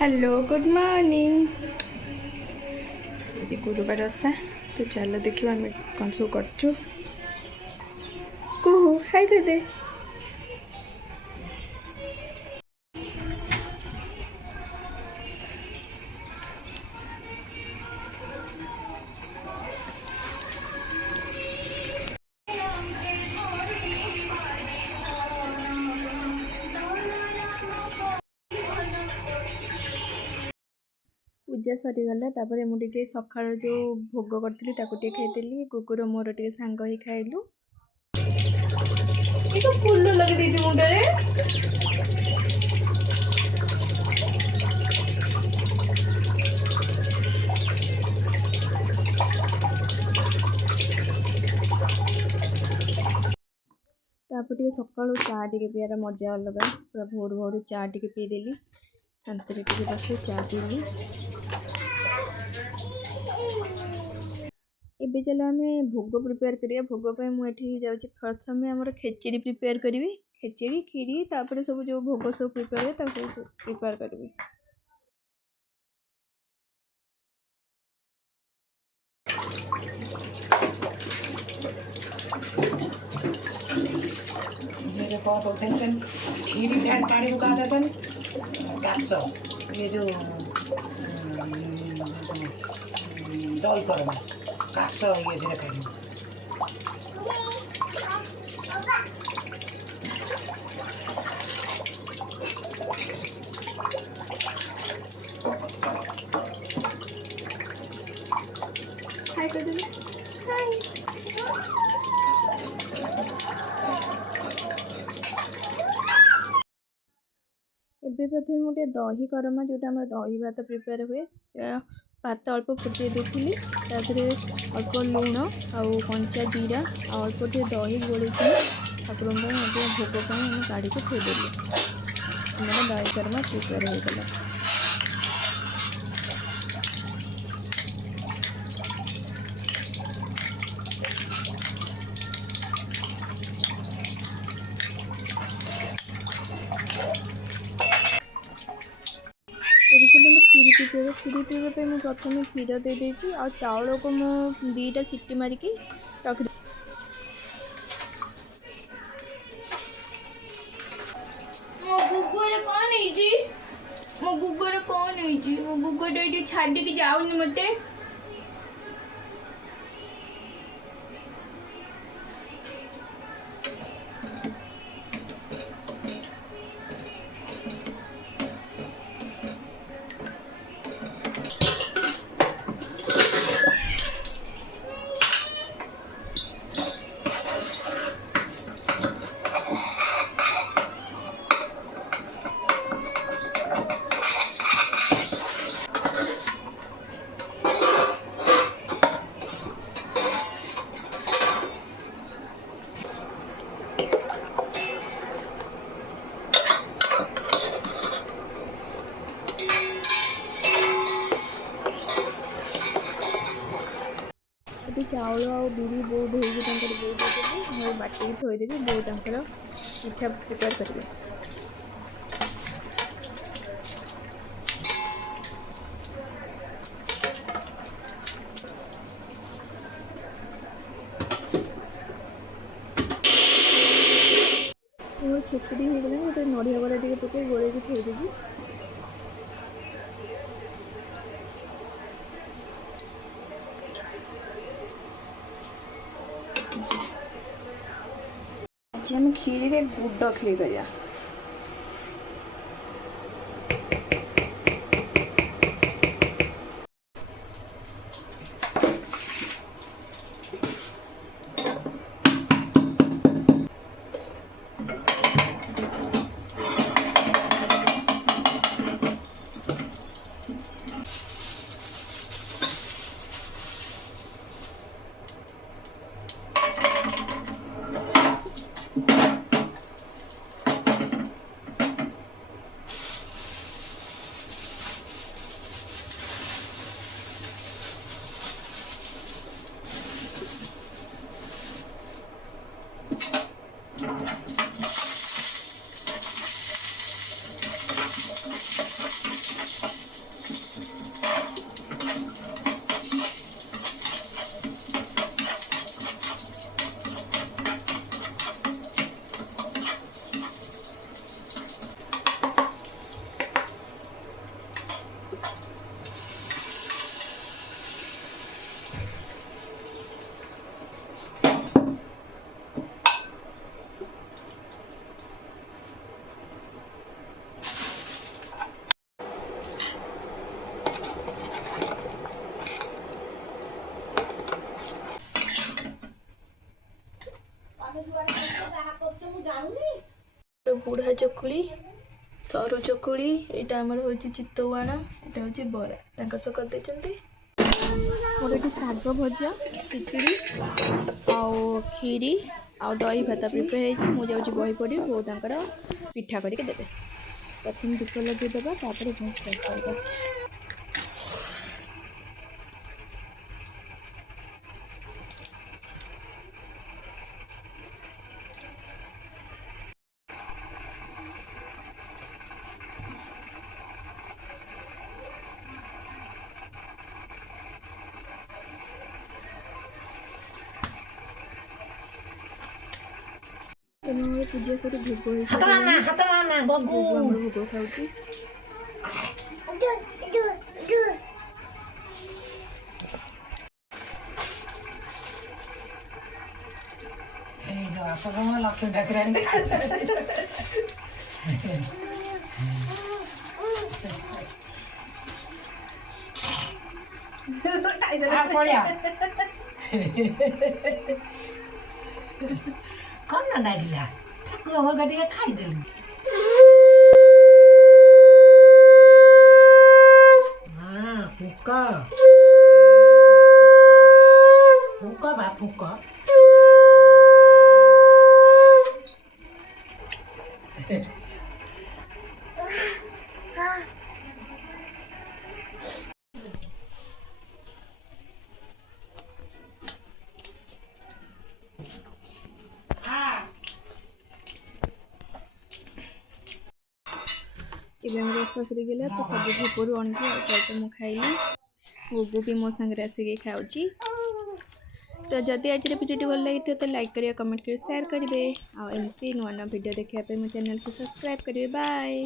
Hello good morning. आज गुरुवार ओषा तो चलो देखिए आम कौन सब कर कुहू हाय दे पूजा सरीगला मुझे सका जो भोग करी खाईदेली गुगुर मोर टे सांग ही खाइलु। फुल लगे मुंडे तापर सका चा टे पीर मजा अलग पूरा भोर भोर चा टे पीदेली शांति बस चा पीली। एबे चलो आम भोग प्रिपेयर करिया भोग मुझे जाऊँगी प्रथम आम खेचेरी प्रिपेयर करी खेचेरी खीरी तापर सब जो भोग सब प्रिपेयर है सब प्रिपेयर करी। खीरी पानी पका देते ये जो दही कर काट ये खाई हाय कर दे हाय एबे प्रथम गोटे दही करमा जोटा आम दही भात प्रिपेयर हुए भात अल्प फुटे देती अल्प लुण आउ कंचा जीरा अल्प टे दही गोल ठाकुर भोग काढ़ी थोदेलु दही करमा प्रिपेयर होगला। खीरी पीवा मुझे प्रथम क्षीर दे देती आ चाउल को मुझे दीटा सीटी मारिकी रखी मो गुगर ये छाड़ी जाऊनी मत चाउल आ बिरी बो धोई बो देदेली मो बाटी थोदेवी बो पिठा प्रिपेयर करेंगे। खेचड़ी हो गला गोटे नड़िया बड़ा टे पकई गोल थोदेवी आज आम खीरी रे गुड़ खीरी करिया। बुढ़ा चकुली सरू चकुली यहाँ आमर हूँ चितौ आण यहाँ हूँ बरा तांकर सब करदे मोर ये शाग भजा खिचड़ी आउ खीरी आउ दही भात प्रिपेयर हो मुझे बही पड़ी वो तांकर पिठा करके देबे प्रथम दीप लगेदेबा तापर भोज स्टार्ट करबा पूजा कर भोग भोग आम भोग खाऊँ लक्ष्मी ठाकुरानी कौन नागिला ठाकुर गटी खाइदेली फुका फुका बा फुका ଏବେ ଆମର ଓଷା ସରିଗଲା ତ ସବୁ ଭୋଗରୁ ଆଣିକି ଅଳ୍ପ ମୁଁ ଖାଇଲି ଭୋଗ ବି ମୋ ସାଙ୍ଗରେ ଆସିକି ଖାଉଛି ତ ଯଦି ଆଜିର ଭିଡ଼ିଓଟି ଭଲ ଲାଗିଥିବ ତ ଲାଇକ୍ କରିବା କମେଣ୍ଟ କରି ସେୟାର କରିବେ ଆଉ ଏମିତି ନୂଆ ନୂଆ ଭିଡ଼ିଓ ଦେଖିବା ପାଇଁ ମୋ ଚ୍ୟାନେଲକୁ ସବସ୍କ୍ରାଇବ୍ କରିବେ ବାଏ।